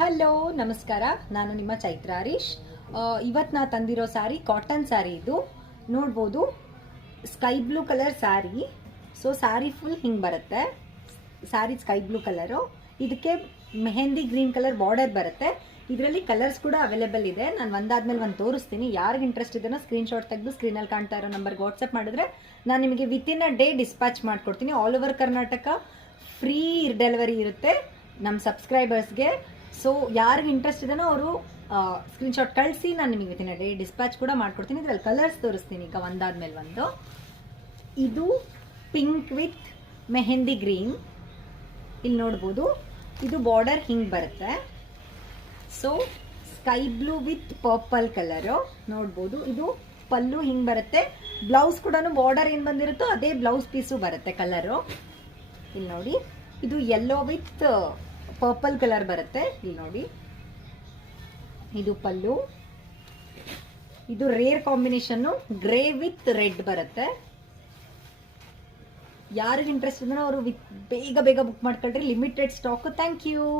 Hello ನಮಸ್ಕಾರ, ನಾನು ನಿಮ್ಮ ಚೈತ್ರ ಹರೀಶ್. ಇವತ್ತು ನಾ ತಂದಿರೋ ಸ್ಯಾರಿ ಕಾಟನ್ ಸ್ಯಾರಿ. ಇದು ನೋಡ್ಬೋದು, sky blue colour sari. So sari full ಹಿಂಗೆ ಬರುತ್ತೆ. ಸ್ಯಾರಿ ಸ್ಕೈ ಬ್ಲೂ ಕಲರು, ಇದಕ್ಕೆ ಮೆಹಂದಿ ಗ್ರೀನ್ ಕಲರ್ ಬಾರ್ಡರ್ ಬರುತ್ತೆ. ಇದರಲ್ಲಿ ಕಲರ್ಸ್ ಕೂಡ ಅವೈಲೇಬಲ್ ಇದೆ. ನಾನು ಒಂದಾದ್ಮೇಲೆ ಒಂದು ತೋರಿಸ್ತೀನಿ. ಯಾರಿಗೆ ಇಂಟ್ರೆಸ್ಟ್ ಇದೆನೋ ಸ್ಕ್ರೀನ್ಶಾಟ್ ತೆಗೆದು ಸ್ಕ್ರೀನಲ್ಲಿ ಕಾಣ್ತಾ ಇರೋ ನಂಬರ್ಗೆ ವಾಟ್ಸಪ್ ಮಾಡಿದ್ರೆ ನಾನು ನಿಮಗೆ ವಿತಿನ್ ಅ ಡೇ ಡಿಸ್ಪ್ಯಾಚ್ ಮಾಡಿಕೊಡ್ತೀನಿ. All over Karnataka free delivery ಇರುತ್ತೆ ನಮ್ಮ ಸಬ್ಸ್ಕ್ರೈಬರ್ಸ್ಗೆ. ಸೊ ಯಾರಿಗೆ ಇಂಟ್ರೆಸ್ಟ್ ಇದೆನೋ ಅವರು ಸ್ಕ್ರೀನ್ಶಾಟ್ ಕಳಿಸಿ, ನಾನು ನಿಮಗೆ ವಿತಿನ್ ಅ ಡೇ ಡಿಸ್ಪ್ಯಾಚ್ ಕೂಡ ಮಾಡ್ಕೊಡ್ತೀನಿ. ಇದರಲ್ಲಿ ಕಲರ್ಸ್ ತೋರಿಸ್ತೀನಿ ಈಗ ಒಂದಾದ್ಮೇಲೆ ಒಂದು. ಇದು ಪಿಂಕ್ ವಿತ್ ಮೆಹಂದಿ ಗ್ರೀನ್, ಇಲ್ಲಿ ನೋಡ್ಬೋದು. ಇದು ಬಾರ್ಡರ್ ಹಿಂಗೆ ಬರುತ್ತೆ. So sky blue with purple colour ನೋಡ್ಬೋದು. ಇದು ಪಲ್ಲು ಹಿಂಗೆ ಬರುತ್ತೆ. ಬ್ಲೌಸ್ ಕೂಡ ಬಾರ್ಡರ್ ಏನು ಬಂದಿರುತ್ತೋ ಅದೇ ಬ್ಲೌಸ್ ಪೀಸು ಬರುತ್ತೆ ಕಲರು. ಇಲ್ಲಿ ನೋಡಿ, ಇದು ಯೆಲ್ಲೋ ವಿತ್ ಪರ್ಪಲ್ ಕಲರ್ ಬರುತ್ತೆ. ಇಲ್ಲಿ ನೋಡಿ, ಇದು ಪಲ್ಲು. ಇದು rare combination, grey with red ಬರುತ್ತೆ. ಯಾರಿಗೆ ಇಂಟ್ರೆಸ್ಟ್ ಇದ್ರೆ ಅವರು ಬೇಗ ಬೇಗ ಬುಕ್ ಮಾಡ್ಕೊಳ್ರಿ. Limited stock. Thank you.